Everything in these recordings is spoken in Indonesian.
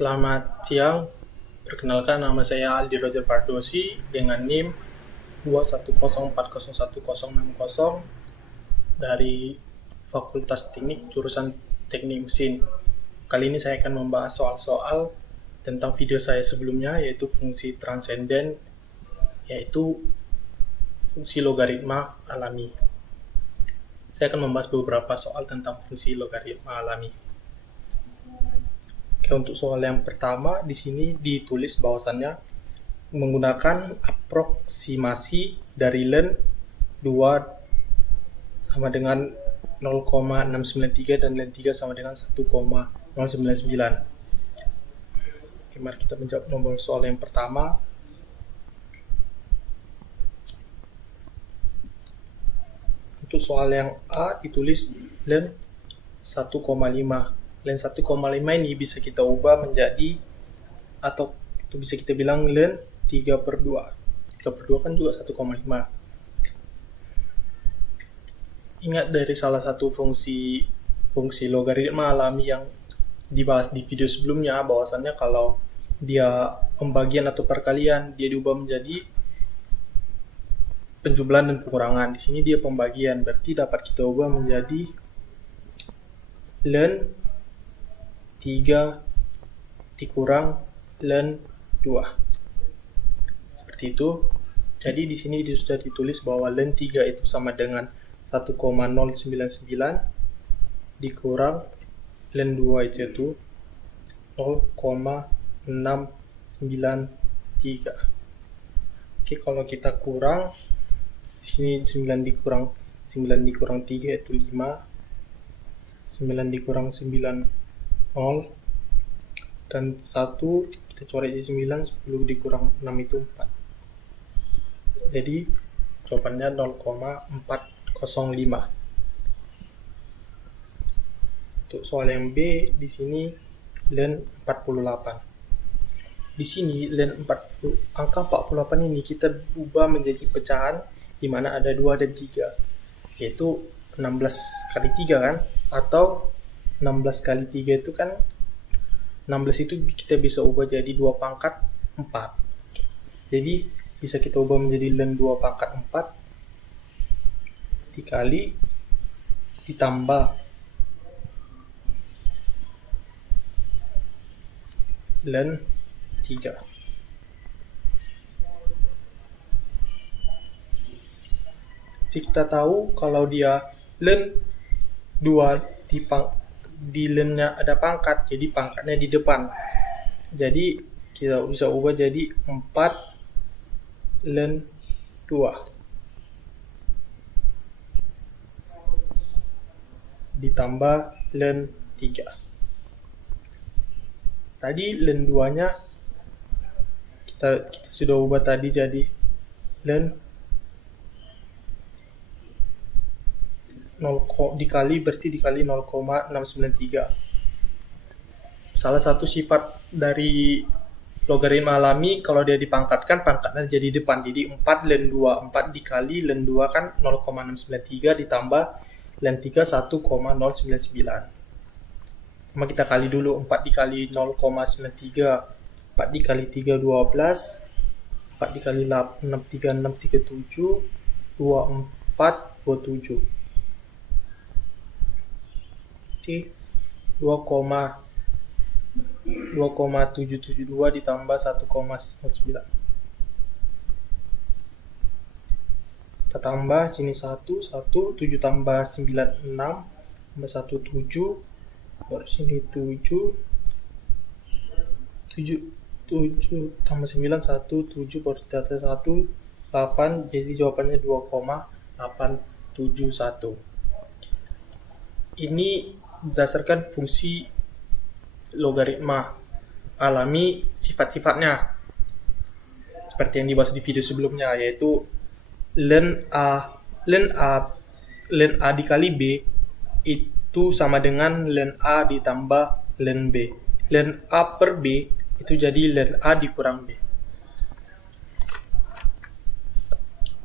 Selamat siang, perkenalkan nama saya Aldi Roger Pardosi dengan NIM 210401060 dari Fakultas Teknik jurusan Teknik Mesin. Kali ini saya akan membahas soal-soal tentang video saya sebelumnya, yaitu fungsi transenden, yaitu fungsi logaritma alami. Saya akan membahas beberapa soal tentang fungsi logaritma alami. Oke, untuk soal yang pertama, di sini ditulis bahwasannya menggunakan aproksimasi dari len 2 sama dengan 0,693 dan len 3 sama dengan 1,099. Oke, mari kita menjawab nomor soal yang pertama. Untuk soal yang A ditulis len 1,5. Len 1,5 ini bisa kita ubah menjadi, atau itu bisa kita bilang len 3/2. 3/2 kan juga 1,5. Ingat dari salah satu fungsi logaritma alami yang dibahas di video sebelumnya, bahwasannya kalau dia pembagian atau perkalian, dia diubah menjadi penjumlahan dan pengurangan. Di sini dia pembagian, berarti dapat kita ubah menjadi len 3 dikurang len 2. Seperti itu. Jadi di sini sudah ditulis bahwa len 3 itu sama dengan 1,099 dikurang len 2 itu 0,693. Oke, kalau kita kurang, di sini 9 dikurang 3 itu 5. 9 dikurang 9 0, dan 1 kita coret jadi 9. 10 dikurang 6 itu 4. Jadi jawabannya 0,405. Untuk soal yang B, di sini len 48. Di sini angka 48 ini kita ubah menjadi pecahan di mana ada 2 dan 3, yaitu 16 kali 3 kan, atau 16 kali 3 itu kan 16 itu kita bisa ubah jadi 2 pangkat 4. Jadi bisa kita ubah menjadi len 2 pangkat 4 dikali ditambah len 3. Jadi kita tahu kalau dia len 2 di lennya ada pangkat, jadi pangkatnya di depan. Jadi kita bisa ubah jadi 4 len 2 ditambah len 3. Tadi len 2 nya kita sudah ubah tadi jadi len 0 dikali, berarti dikali 0,693. Salah satu sifat dari logaritma alami, kalau dia dipangkatkan, pangkatnya jadi depan. Jadi 4 len 2, 4 dikali len 2 kan 0,693 ditambah len 3 1,099. Sama kita kali dulu, 4 dikali 0,93, 4 dikali 3 12, 4 dikali 6 3 6 37, 24 27. Oke, 2,772 ditambah 1,9. Kita tambah sini 1 7 tambah 9 6 tambah 1 7, baru sini 7 tambah 9 1 7, baru data 1 8, jadi jawabannya 2,871. Ini berdasarkan fungsi logaritma alami, sifat-sifatnya seperti yang dibahas di video sebelumnya, yaitu len A dikali B itu sama dengan len A ditambah len B. Len A per B itu jadi len A dikurang B.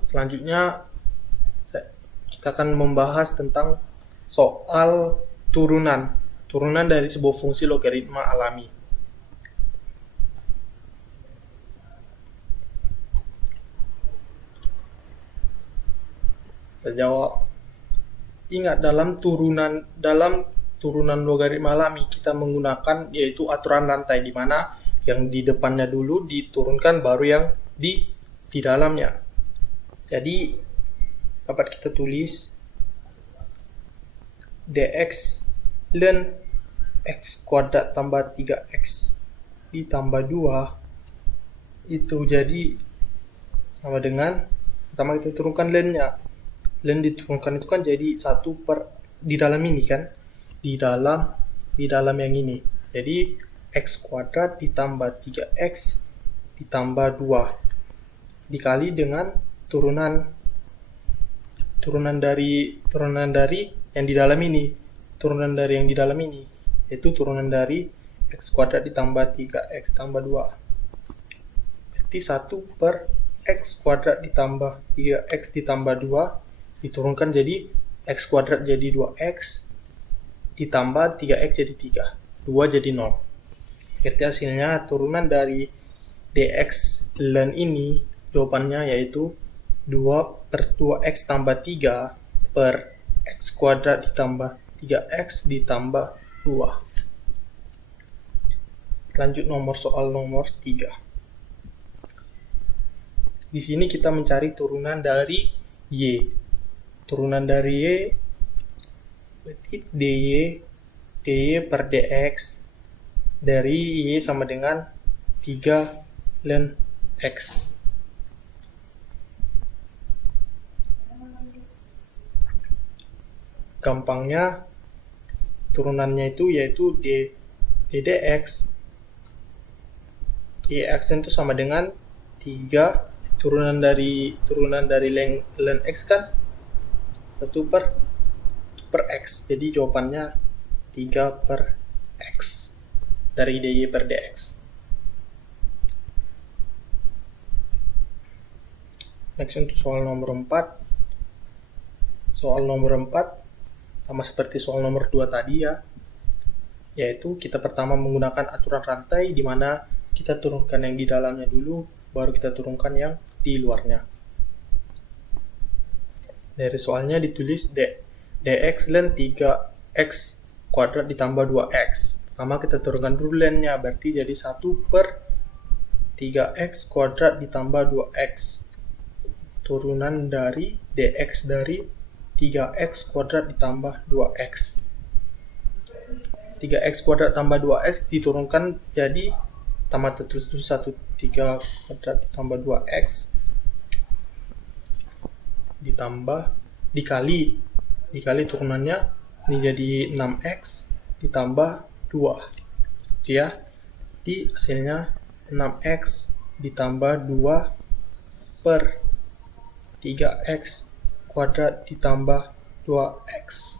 Selanjutnya kita akan membahas tentang soal turunan dari sebuah fungsi logaritma alami. Kita jawab. Ingat, dalam turunan logaritma alami kita menggunakan yaitu aturan rantai, di mana yang di depannya dulu diturunkan baru yang di dalamnya. Jadi dapat kita tulis dx ln x kuadrat tambah 3x ditambah 2 itu jadi sama dengan, pertama kita turunkan ln-nya. Ln diturunkan itu kan jadi 1 per, di dalam ini kan, di dalam yang ini. Jadi x kuadrat ditambah 3x ditambah 2 dikali dengan turunan dari yang di dalam ini. Turunan dari yang di dalam ini yaitu turunan dari x kuadrat ditambah 3x tambah 2. Berarti 1 per x kuadrat ditambah 3x ditambah 2 diturunkan jadi x kuadrat jadi 2x ditambah 3x jadi 3. 2 jadi 0. Berarti hasilnya turunan dari dx ln ini jawabannya yaitu 2 per 2x tambah 3 per x kuadrat ditambah 3x ditambah 2. Lanjut soal nomor 3. Di sini kita mencari turunan dari y. Turunan dari y berarti dy per dx dari y sama dengan 3 ln x. Gampangnya turunannya itu yaitu dx itu sama dengan 3 turunan dari ln x kan 1 per x. Jadi jawabannya 3 per x dari dy per dx. Next untuk soal nomor 4. Soal nomor 4 sama seperti soal nomor 2 tadi ya. Yaitu kita pertama menggunakan aturan rantai, di mana kita turunkan yang di dalamnya dulu, baru kita turunkan yang di luarnya. Dari soalnya ditulis dx ln 3x kuadrat ditambah 2x. Pertama kita turunkan dulu ln-nya, berarti jadi 1 per 3x kuadrat ditambah 2x. Turunan dari dx dari 3x kuadrat ditambah 2x. 3x kuadrat tambah 2x diturunkan jadi tambah tertulis 1 3 kuadrat ditambah 2x ditambah dikali turunannya ini jadi 6x ditambah 2 ya. Di hasilnya 6x ditambah 2 per 3x kuadrat ditambah 2x.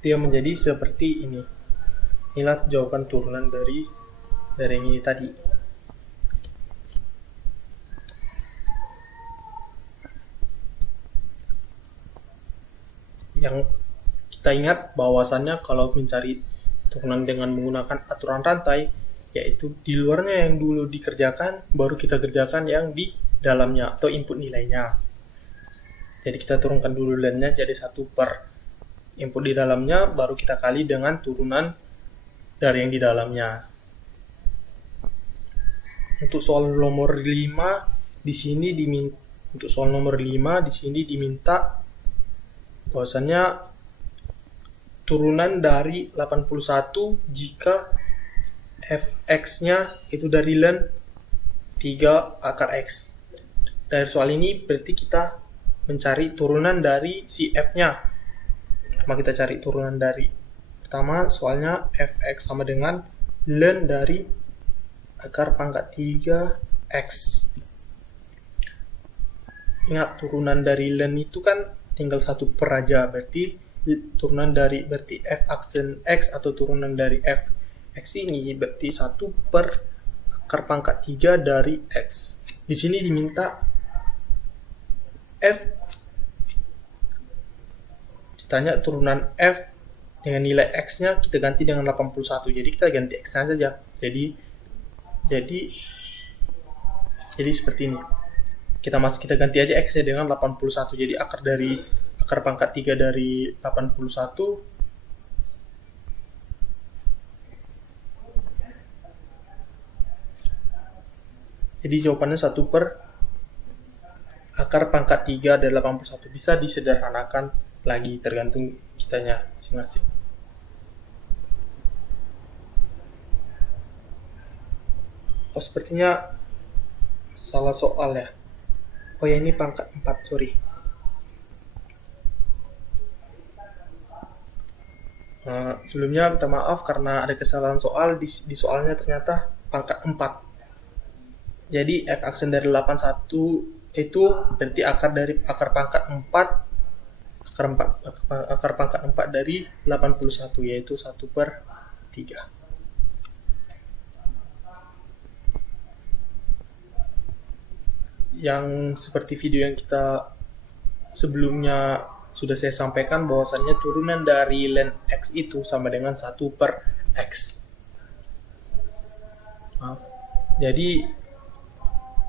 Dia menjadi seperti ini. Inilah jawaban turunan dari yang ini tadi. Yang kita ingat bahwasannya kalau mencari turunan dengan menggunakan aturan rantai, yaitu di luarnya yang dulu dikerjakan, baru kita kerjakan yang di dalamnya atau input nilainya. Jadi kita turunkan dulu ln-nya jadi 1 per input di dalamnya, baru kita kali dengan turunan dari yang di dalamnya. Untuk soal nomor 5 di sini diminta bahwasannya turunan dari 81 jika fx-nya itu dari ln 3 akar x. Dari soal ini berarti kita mencari turunan dari si f-nya. Pertama kita cari turunan dari, pertama soalnya fx sama dengan ln dari akar pangkat 3x. Ingat, turunan dari ln itu kan tinggal 1 per aja, berarti turunan dari f aksen x atau turunan dari f x ini berarti 1 per akar pangkat 3 dari x. Di sini diminta f, ditanya turunan f dengan nilai x-nya kita ganti dengan 81. Jadi kita ganti x-nya saja. Jadi seperti ini. kita ganti aja x-nya dengan 81. Jadi akar pangkat 3 dari 81 jadi jawabannya 1 per akar pangkat 3 dari 81. Bisa disederhanakan lagi tergantung kitanya masing-masing. Oh, sepertinya salah soal ya. Oh ya, ini pangkat 4, sorry. Sebelumnya minta maaf karena ada kesalahan soal. Di soalnya ternyata pangkat 4. Jadi f aksen dari 81 itu berarti akar pangkat 4 akar pangkat 4 dari 81, yaitu 1 per 3. Yang seperti video yang kita sebelumnya sudah saya sampaikan, bahwasannya turunan dari len x itu sama dengan 1 per x. Maaf.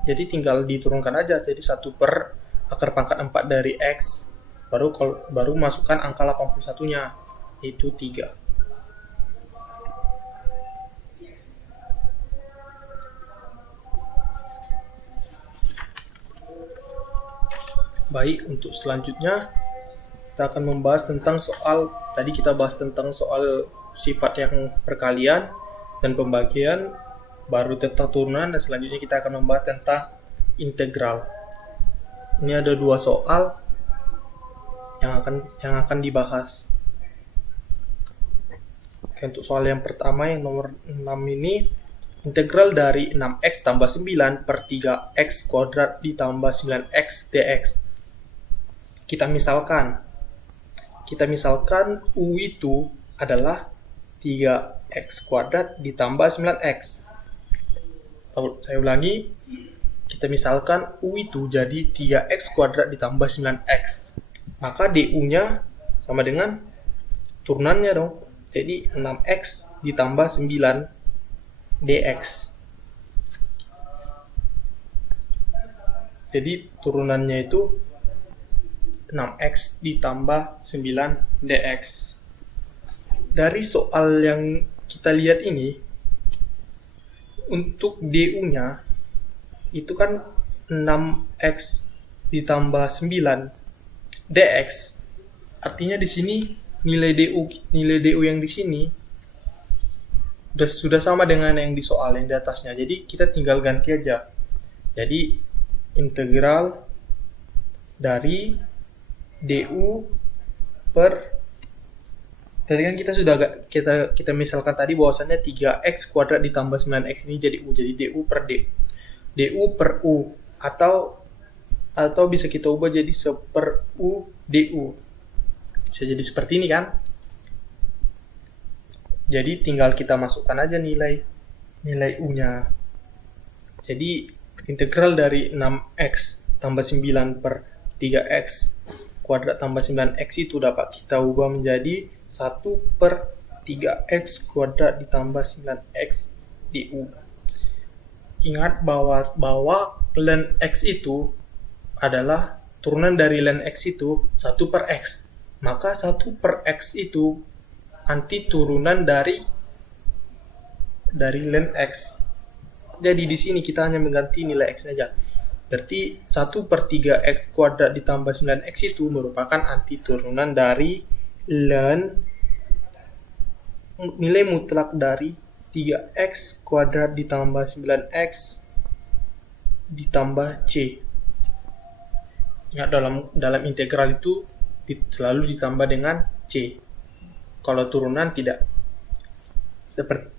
Jadi tinggal diturunkan aja, jadi 1 per akar pangkat 4 dari x, baru masukkan angka 81-nya, yaitu 3. Baik, untuk selanjutnya kita akan membahas tentang tadi kita bahas tentang soal sifat yang perkalian dan pembagian, baru tentang turunan, dan selanjutnya kita akan membahas tentang integral. Ini ada 2 soal yang akan dibahas. Oke, untuk soal yang pertama yang nomor 6 ini, integral dari 6x tambah 9 per 3x kuadrat ditambah 9x dx. Kita misalkan U itu adalah 3x kuadrat ditambah 9x. Saya ulangi, kita misalkan U itu jadi 3x kuadrat ditambah 9x. Maka DU-nya sama dengan turunannya dong. Jadi 6x ditambah 9 dx. Jadi turunannya itu 6x ditambah 9 dx. Dari soal yang kita lihat ini, untuk DU-nya itu kan 6x ditambah 9 dx. Artinya di sini nilai DU yang di sini sudah sama dengan yang di soal yang di atasnya. Jadi kita tinggal ganti aja. Jadi integral dari DU per, tadi kan kita misalkan tadi bahwasannya 3x kuadrat ditambah 9x ini jadi U, jadi DU per U, atau bisa kita ubah jadi 1 per U DU. Bisa jadi seperti ini kan. Jadi tinggal kita masukkan aja nilai U-nya. Jadi integral dari 6x tambah 9 per 3x kuadrat tambah 9x itu dapat kita ubah menjadi 1 per 3x kuadrat ditambah 9x du. Ingat bahwa ln x itu adalah turunan dari ln x itu 1 per x. Maka 1 per x itu anti turunan dari ln x. Jadi di sini kita hanya mengganti nilai x saja. Berarti 1 per 3x kuadrat ditambah 9x itu merupakan anti turunan dari ln nilai mutlak dari 3x kuadrat ditambah 9x ditambah c. Ingat, dalam integral itu selalu ditambah dengan c. Kalau turunan tidak.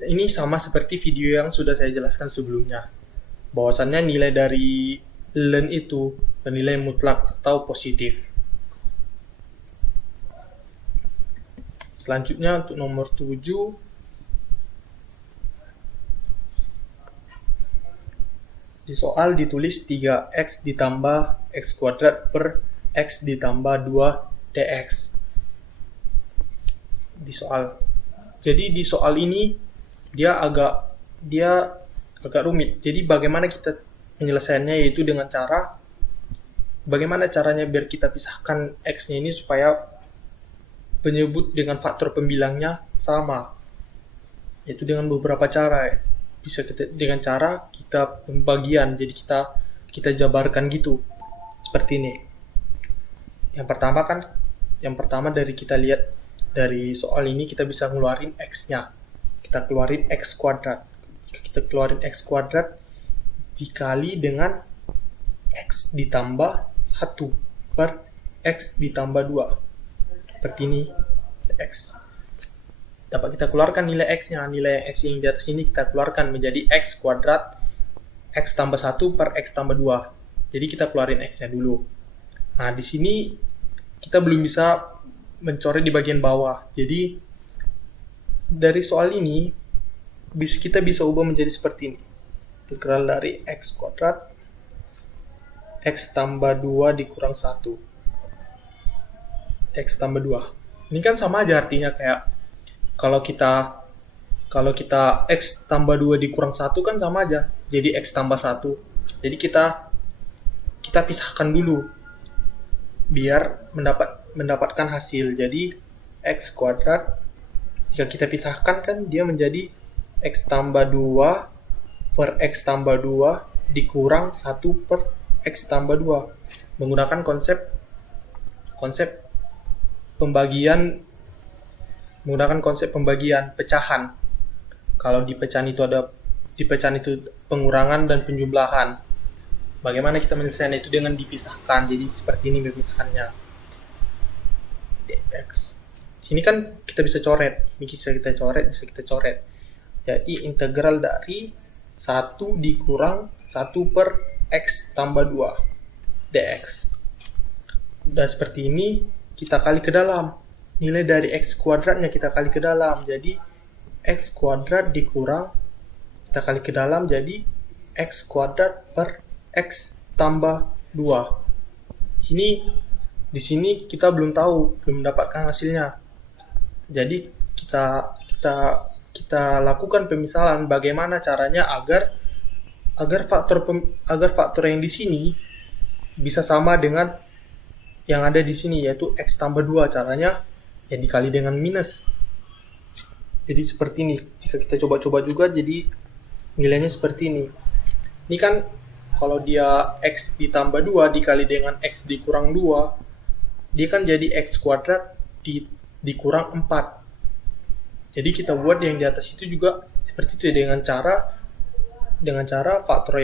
Ini sama seperti video yang sudah saya jelaskan sebelumnya. Bahwasannya nilai dari ln itu nilai mutlak atau positif. Selanjutnya untuk nomor 7, di soal ditulis 3x ditambah x kuadrat per x ditambah 2 dx. Di soal. Jadi di soal ini dia agak rumit. Jadi bagaimana kita penyelesaiannya, yaitu dengan cara bagaimana caranya biar kita pisahkan X-nya ini supaya penyebut dengan faktor pembilangnya sama, yaitu dengan beberapa cara. Bisa dengan cara kita pembagian, jadi kita jabarkan gitu seperti ini. Yang pertama dari kita lihat dari soal ini, kita bisa ngeluarin X-nya. Kita keluarin X kuadrat. Jika kita keluarin X kuadrat dikali dengan X ditambah 1 per X ditambah 2. Seperti ini. X. Dapat kita keluarkan nilai X-nya. Nilai X yang di atas ini kita keluarkan menjadi X kuadrat X tambah 1 per X tambah 2. Jadi kita keluarin X-nya dulu. Nah, di sini kita belum bisa mencoret di bagian bawah. Jadi, dari soal ini, kita bisa ubah menjadi seperti ini. Integral dari X kuadrat X tambah 2 dikurang 1. X tambah 2. Ini kan sama aja artinya kayak kalau kita X tambah 2 dikurang 1 kan sama aja. Jadi X tambah 1. Jadi kita pisahkan dulu biar mendapatkan hasil. Jadi X kuadrat jika kita pisahkan kan dia menjadi X tambah 2 per X tambah 2 dikurang 1 per X tambah 2. Menggunakan konsep pembagian, pecahan. Kalau di pecahan itu pengurangan dan penjumlahan. Bagaimana kita menyelesaikan itu dengan dipisahkan. Jadi seperti ini pemisahkannya. Dx. Sini kan kita bisa coret. Ini bisa kita coret. Jadi integral dari 1 dikurang 1 per X tambah 2 dx. Udah seperti ini, kita kali ke dalam. Nilai dari X kuadratnya kita kali ke dalam. Jadi X kuadrat dikurang, kita kali ke dalam jadi X kuadrat per X tambah 2. Di sini kita belum mendapatkan hasilnya. Jadi kita lakukan pemisahan bagaimana caranya agar faktor yang di sini bisa sama dengan yang ada di sini, yaitu X tambah 2. Caranya ya dikali dengan minus. Jadi seperti ini. Jika kita coba-coba juga, jadi nilainya seperti ini. Ini kan kalau dia X ditambah 2 dikali dengan X dikurang 2, dia kan jadi X kuadrat dikurang 4. Jadi kita buat yang di atas itu juga seperti itu, dengan cara faktor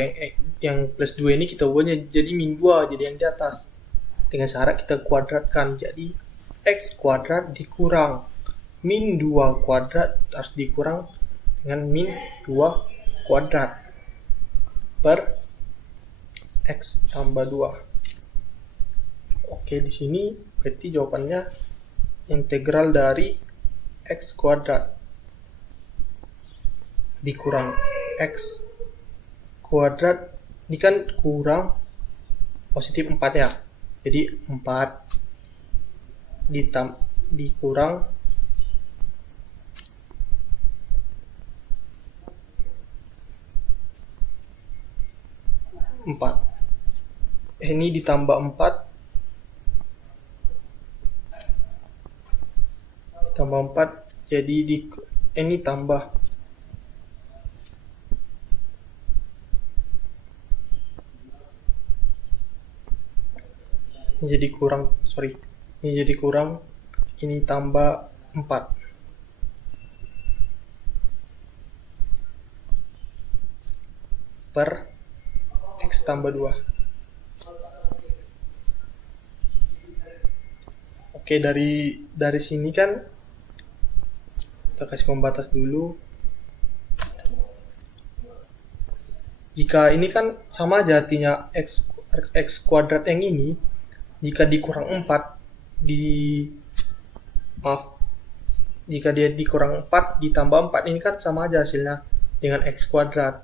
yang plus 2 ini kita buatnya jadi min 2, jadi yang di atas. Dengan cara kita kuadratkan, jadi X kuadrat dikurang min 2 kuadrat harus dikurang dengan min 2 kuadrat per X tambah 2. Oke, di sini berarti jawabannya integral dari X kuadrat dikurang X kuadrat, ini kan kurang positif 4 ya. Jadi 4 dikurang 4. Ini ditambah 4 jadi ini tambah ini jadi kurang, ini tambah 4 per X tambah 2. Oke, dari sini kan kita kasih pembatas dulu. Jika ini kan sama aja artinya X kuadrat yang ini, jika dikurang 4 jika dia dikurang 4 ditambah 4, ini kan sama aja hasilnya dengan X kuadrat.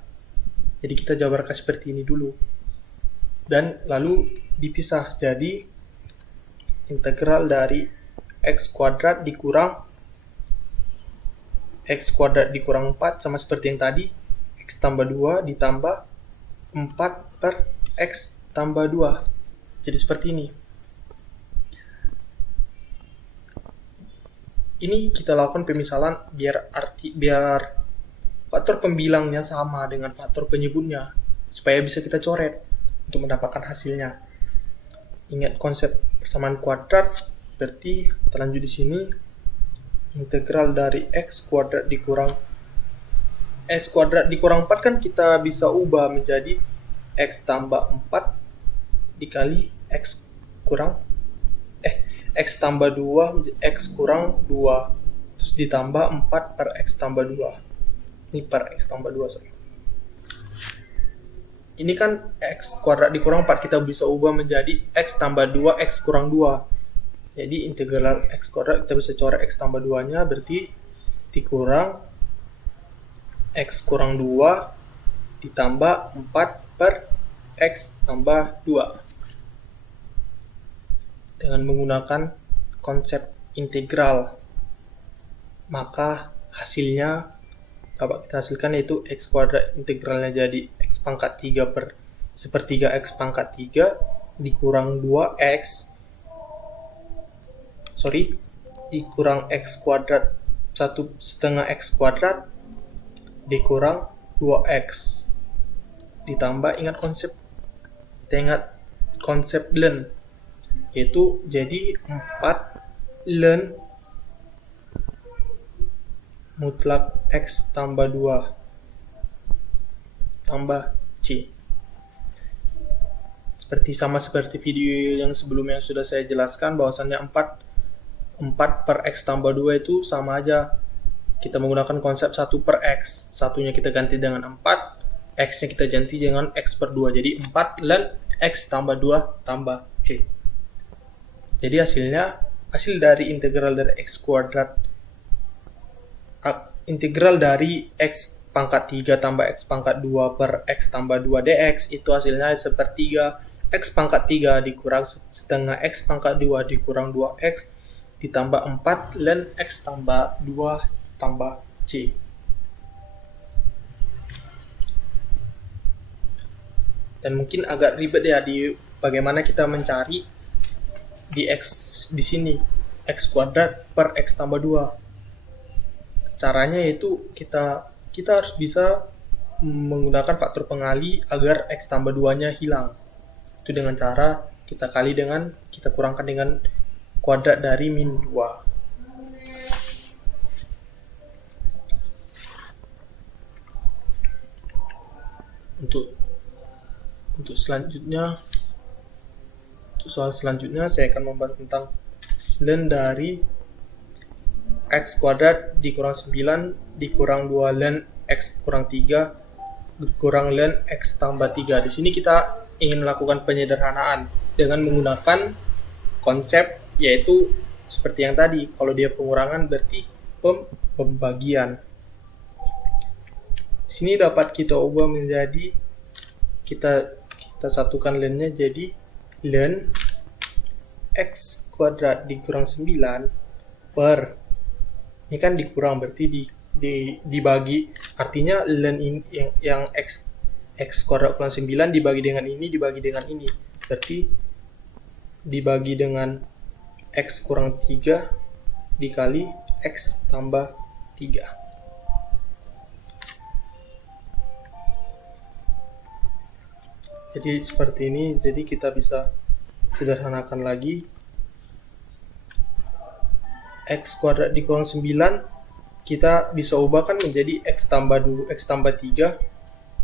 Jadi kita jabarkan seperti ini dulu. Dan lalu dipisah, jadi integral dari X kuadrat dikurang 4 sama seperti yang tadi, X tambah 2 ditambah 4 per X tambah 2. jadi seperti ini. Ini kita lakukan pemisalan biar faktor pembilangnya sama dengan faktor penyebutnya, supaya bisa kita coret untuk mendapatkan hasilnya. Ingat konsep persamaan kuadrat, berarti kita lanjut di sini. Integral dari x kuadrat dikurang 4 kan kita bisa ubah menjadi x tambah 4 dikali x tambah 2 x kurang 2 terus ditambah 4 per x tambah 2. Ini per x tambah 2, sorry. Ini kan x kuadrat dikurang 4 kita bisa ubah menjadi x tambah 2 x kurang 2. Jadi integral x kuadrat kita bisa coret x tambah 2-nya, berarti dikurang x kurang 2 ditambah 4 per x tambah 2. Dengan menggunakan konsep integral, maka hasilnya dapat kita hasilkan yaitu x kuadrat integralnya jadi x pangkat 3 per 1/3 x pangkat 3 dikurang 2x dikurang x kuadrat 1/2 x kuadrat dikurang 2x ditambah ingat konsep ln, yaitu jadi 4 ln mutlak x tambah 2 tambah c. Seperti video yang sebelumnya yang sudah saya jelaskan, bahwasannya 4 per x tambah 2 itu sama aja. Kita menggunakan konsep 1 per x. Satunya kita ganti dengan 4, x-nya kita ganti dengan x per 2. Jadi 4 ln x tambah 2 tambah c. Jadi hasil dari integral dari x kuadrat, integral dari x pangkat 3 tambah x pangkat 2 per x tambah 2 dx itu hasilnya 1/3 x pangkat 3 dikurang 1/2 x pangkat 2 dikurang 2x ditambah 4 ln x tambah 2 tambah c. Dan mungkin agak ribet ya di bagaimana kita mencari di sini x kuadrat per x tambah 2. Caranya yaitu kita harus bisa menggunakan faktor pengali agar x tambah 2-nya hilang. Itu dengan cara kita kurangkan dengan kuadrat dari min 2. Untuk soal selanjutnya saya akan membahas tentang ln dari x kuadrat dikurang 9 dikurang 2 ln x kurang 3 dikurang ln x tambah 3. Di sini kita ingin melakukan penyederhanaan dengan menggunakan konsep, yaitu seperti yang tadi, kalau dia pengurangan berarti pembagian. Di sini dapat kita ubah menjadi kita satukan ln-nya jadi ln x kuadrat dikurang 9 per, ini kan dikurang berarti dibagi, artinya ln yang x kuadrat kurang 9 dibagi dengan ini berarti dibagi dengan x kurang 3 dikali x tambah 3. Jadi seperti ini, jadi kita bisa sederhanakan lagi. X kuadrat dikurang 9 kita bisa ubahkan menjadi x tambah 3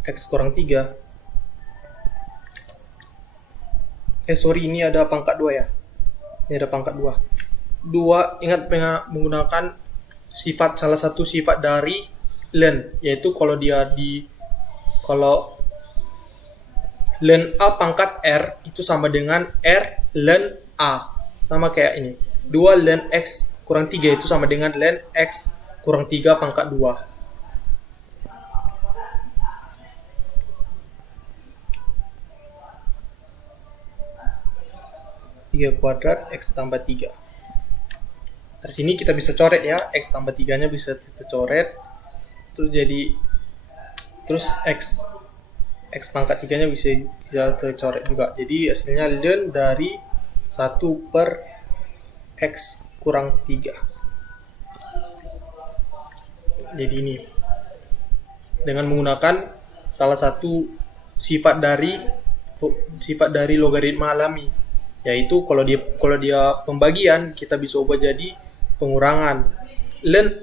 x kurang 3. Ini ada pangkat 2 ya. Ini ada pangkat 2. Ingat menggunakan salah satu sifat dari ln, yaitu kalau ln A pangkat R itu sama dengan R ln A. Sama kayak ini. 2 ln X kurang 3 itu sama dengan ln X kurang 3 pangkat 2. 3 kuadrat X tambah 3. Dari sini kita bisa coret ya. X tambah 3-nya bisa kita coret. Terus X X pangkat 3-nya bisa tercoret juga. Jadi hasilnya ln dari 1 per X kurang 3. Jadi ini dengan menggunakan salah satu sifat dari logaritma alami, yaitu kalau dia pembagian kita bisa ubah jadi pengurangan. Ln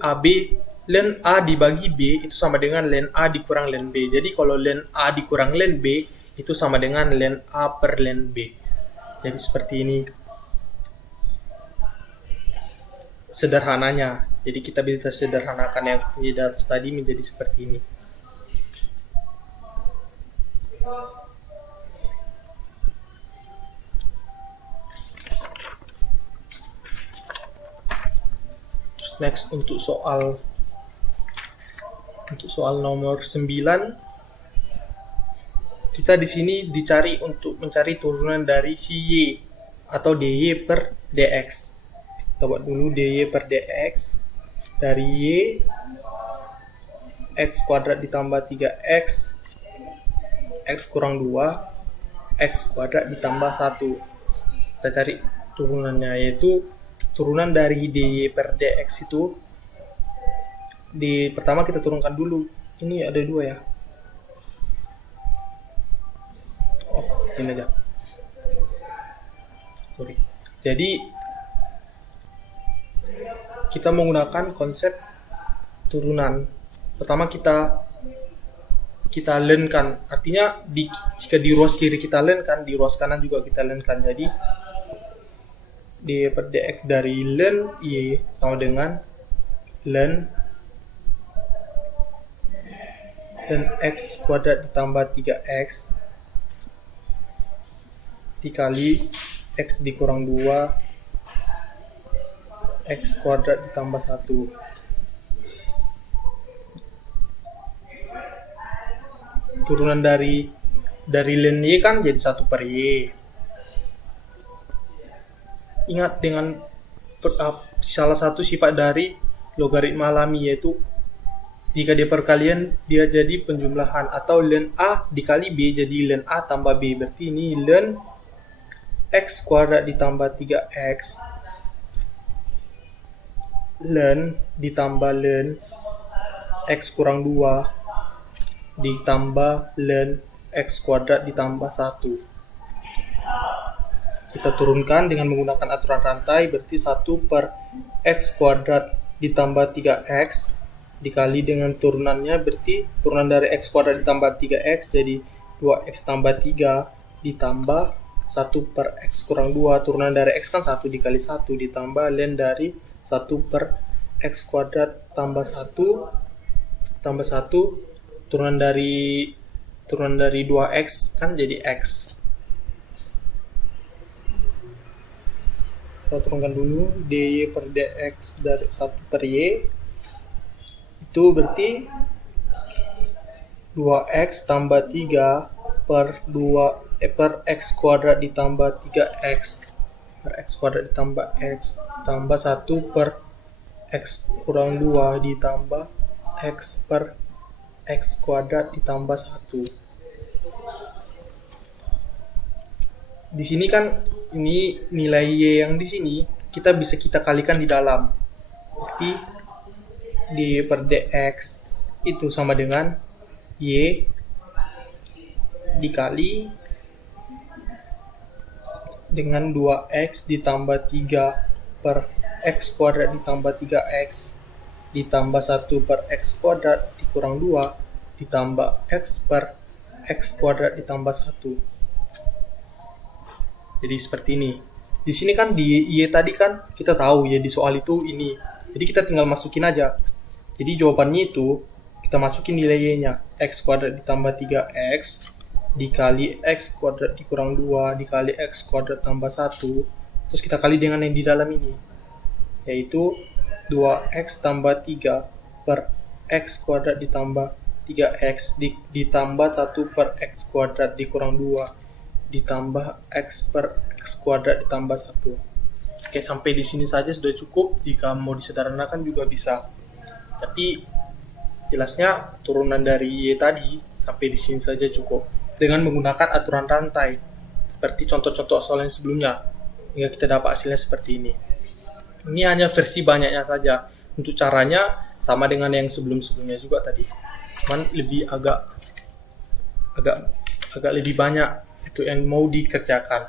A dibagi B itu sama dengan ln A dikurang ln B. Jadi kalau ln A dikurang ln B itu sama dengan ln A per ln B. Jadi seperti ini sederhananya. Jadi kita bisa sederhanakan yang di atas tadi menjadi seperti ini. Terus next untuk soal nomor 9, kita di sini dicari untuk mencari turunan dari si Y atau dy per dx. Kita buat dulu dy per dx dari Y x kuadrat ditambah 3x x kurang 2 x kuadrat ditambah 1. Kita cari turunannya, yaitu turunan dari dy per dx itu pertama kita turunkan dulu. Ini ada 2 ya. Oh, ini aja. Sorry. Jadi kita menggunakan konsep turunan. Pertama kita ln kan, artinya jika di ruas kiri kita ln kan, di ruas kanan juga kita ln kan. Jadi dy per dx dari ln Y sama dengan ln x kuadrat ditambah 3x dikali x dikurang 2 x kuadrat ditambah 1. Turunan dari ln Y kan jadi 1 per Y. Ingat dengan salah satu sifat dari logaritma alami, yaitu jika dia perkalian dia jadi penjumlahan, atau ln A dikali B jadi ln A tambah B. Berarti ini ln x kuadrat ditambah 3x ln ditambah ln x kurang 2 ditambah ln x kuadrat ditambah 1. Kita turunkan dengan menggunakan aturan rantai, berarti 1 per x kuadrat ditambah 3x dikali dengan turunannya, berarti turunan dari x kuadrat ditambah 3x jadi 2x tambah 3 ditambah 1 per x kurang 2. Turunan dari x kan 1 dikali 1 ditambah ln dari 1 per x kuadrat tambah 1 turunan dari 2x kan jadi x. Kita turunkan dulu dy per dx dari 1 per y itu berarti 2x tambah 3 per x kuadrat ditambah 3x per x kuadrat ditambah x tambah 1 per x kurang 2 ditambah x per x kuadrat ditambah 1. Di sini kan ini nilai y yang di sini kita bisa kalikan di dalam. Berarti dy per dx itu sama dengan y dikali dengan 2x ditambah 3 per x kuadrat ditambah 3x ditambah 1 per x kuadrat dikurang 2 ditambah x per x kuadrat ditambah 1. Jadi seperti ini. Di sini kan di y tadi kan kita tahu ya di soal itu ini. Jadi kita tinggal masukin aja. Jadi jawabannya itu kita masukin nilai y-nya. X kuadrat ditambah 3x dikali x kuadrat dikurang 2 dikali x kuadrat tambah 1. Terus kita kali dengan yang di dalam ini. Yaitu 2x tambah 3 per x kuadrat ditambah 3x ditambah 1 per x kuadrat dikurang 2 ditambah x per x kuadrat ditambah 1. Oke, sampai di sini saja sudah cukup. Jika mau disederhanakan juga bisa. Tapi jelasnya turunan dari y tadi sampai di sini saja cukup. dengan menggunakan aturan rantai seperti contoh-contoh soal yang sebelumnya hingga kita dapat hasilnya seperti ini. Ini hanya versi banyaknya saja. Untuk caranya sama dengan yang sebelum-sebelumnya juga tadi, cuman lebih agak lebih banyak itu yang mau dikerjakan.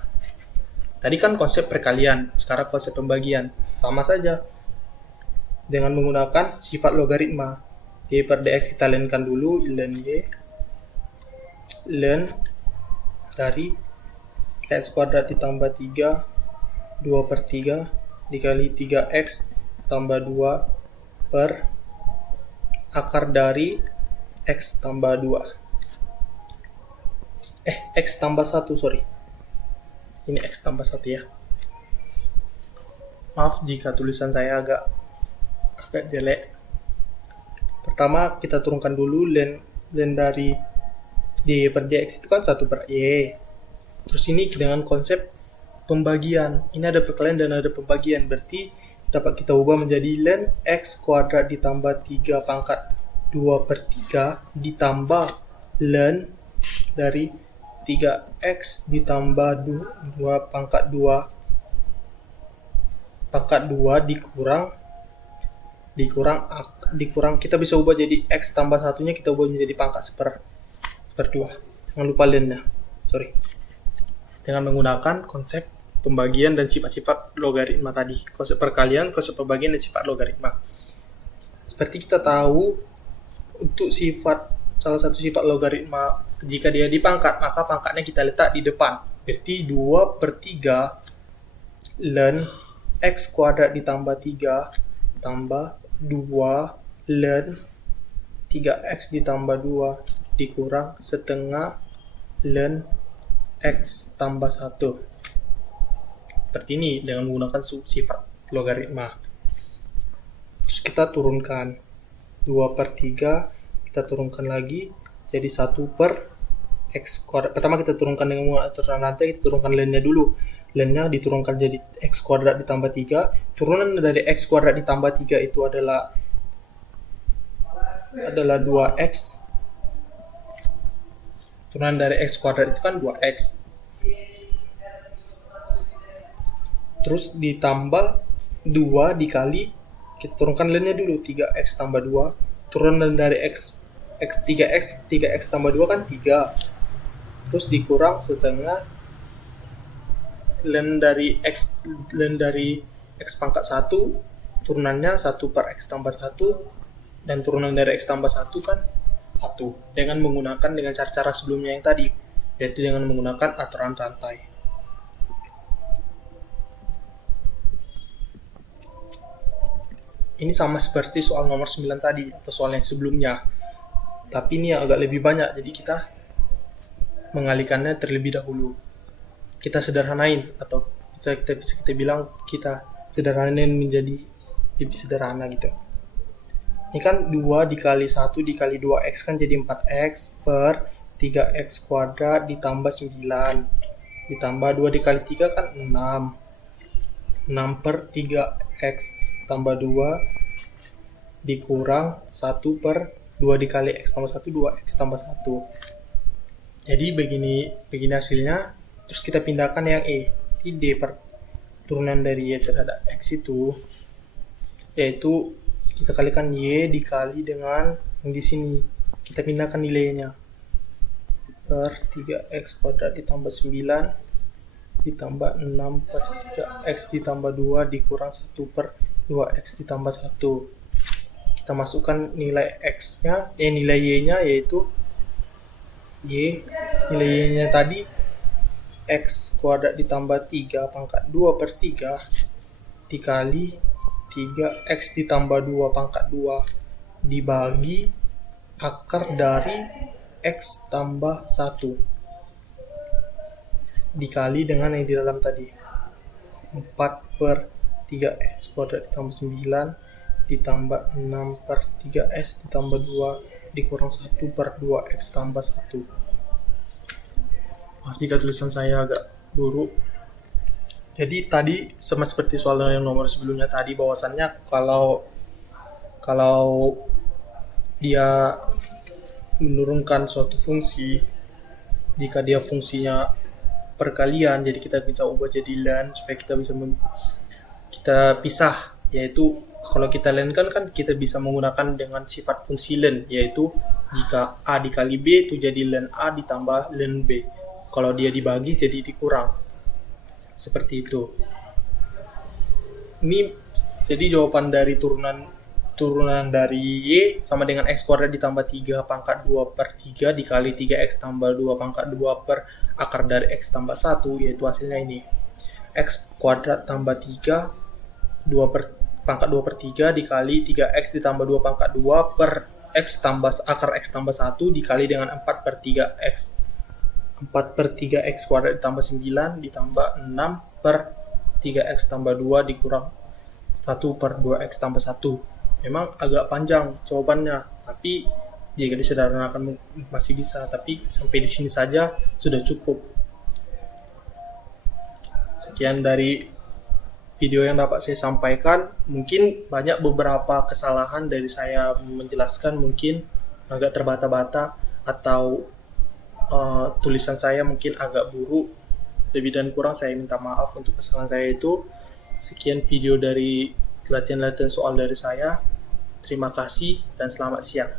Tadi kan konsep perkalian, sekarang konsep pembagian. Sama saja dengan menggunakan sifat logaritma. Y per dx kita lenkan dulu, ln y, ln dari x kuadrat ditambah 3, 2 per 3 dikali 3x tambah 2 per akar dari x tambah 2. X tambah 1, sorry. Ini x tambah 1 ya. Maaf jika tulisan saya agak jelek. Pertama kita turunkan dulu ln dari dy per dx itu kan 1 per y. Terus ini dengan konsep pembagian. Ini ada perkalian dan ada pembagian. Berarti dapat kita ubah menjadi ln x kuadrat ditambah 3 pangkat 2 per 3 ditambah ln dari 3x ditambah 2 pangkat 2 dikurang kita bisa ubah jadi x tambah satunya kita ubah menjadi pangkat per 2. Jangan lupa ln-nya. Sorry. Dengan menggunakan konsep pembagian dan sifat-sifat logaritma tadi. Konsep perkalian, konsep pembagian, dan sifat logaritma. Seperti kita tahu, untuk salah satu sifat logaritma, jika dia dipangkat, maka pangkatnya kita letak di depan. Berarti 2 per 3 ln x kuadrat ditambah 3 tambah 2 ln 3x ditambah 2 dikurang setengah ln x tambah 1. Seperti ini dengan menggunakan sifat logaritma. Terus kita turunkan 2 per 3, kita turunkan lagi jadi 1 per x kuadrat. Pertama kita turunkan dengan menggunakan aturan rantai, kita turunkan ln-nya dulu. Ln-nya diturunkan jadi x kuadrat ditambah 3. Turunan dari x kuadrat ditambah 3 itu adalah 2x. Turunan dari x kuadrat itu kan 2x. Terus ditambah 2 dikali, kita turunkan ln-nya dulu, 3x tambah 2. Turunan dari x 3x tambah 2 kan 3. Terus dikurang setengah ln dari x pangkat 1, turunannya 1 per x tambah 1, dan turunan dari x tambah 1 kan 1. Dengan menggunakan cara-cara sebelumnya yang tadi, yaitu dengan menggunakan aturan rantai. Ini sama seperti soal nomor 9 tadi, atau soal yang sebelumnya. Tapi ini agak lebih banyak, jadi kita mengalihkannya terlebih dahulu. Kita sederhanain, atau kita bilang kita sederhanain menjadi lebih sederhana gitu. Ini kan 2 dikali 1 dikali 2x kan jadi 4x per 3x kuadrat ditambah 9. Ditambah 2 dikali 3 kan 6. 6 per 3x tambah 2 dikurang 1 per 2 dikali x tambah 1, 2x tambah 1. Jadi begini hasilnya. Terus kita pindahkan yang e. D per turunan dari y terhadap x itu, yaitu kita kalikan y dikali dengan yang di sini. Kita pindahkan nilainya. Per 3x kuadrat ditambah 9 ditambah 6 per 3x ditambah 2 dikurang 1 per 2x ditambah 1. Kita masukkan nilai x-nya, nilai y-nya yaitu nilai y-nya tadi x kuadrat ditambah 3 pangkat 2 per 3 dikali 3x ditambah 2 pangkat 2 dibagi akar dari x tambah 1 dikali dengan yang di dalam tadi 4 per 3x kuadrat ditambah 9 ditambah 6 per 3s ditambah 2 dikurang 1 per 2x tambah 1. Maaf jika tulisan saya agak buruk. Jadi tadi sama seperti soal yang nomor sebelumnya tadi, bahwasannya kalau dia menurunkan suatu fungsi Jika dia fungsinya perkalian, jadi kita bisa ubah jadi len supaya kita bisa kita pisah, yaitu kalau kita len kan kita bisa menggunakan dengan sifat fungsi len, yaitu jika A dikali B itu jadi len A ditambah len B. Kalau dia dibagi jadi dikurang. Seperti itu. Ini jadi jawaban dari turunan dari Y sama dengan X kuadrat ditambah 3 pangkat 2 per 3 dikali 3X tambah 2 pangkat 2 per akar dari X tambah 1, yaitu hasilnya ini. X kuadrat tambah 3 2 per pangkat 2 per 3 dikali 3X ditambah 2 pangkat 2 per X tambah akar X tambah 1 dikali dengan 4 per 3X. 4 per 3X kuadrat ditambah 9 ditambah 6 per 3X tambah 2 dikurang 1 per 2X tambah 1. Memang agak panjang jawabannya, tapi jika disederhanakan masih bisa, tapi sampai di sini saja sudah cukup. Sekian dari video yang dapat saya sampaikan. Mungkin banyak beberapa kesalahan dari saya menjelaskan, mungkin agak terbata-bata atau tulisan saya mungkin agak buruk. Lebih dan kurang saya minta maaf untuk kesalahan saya itu. Sekian video dari latihan-latihan soal dari saya. Terima kasih dan selamat siang.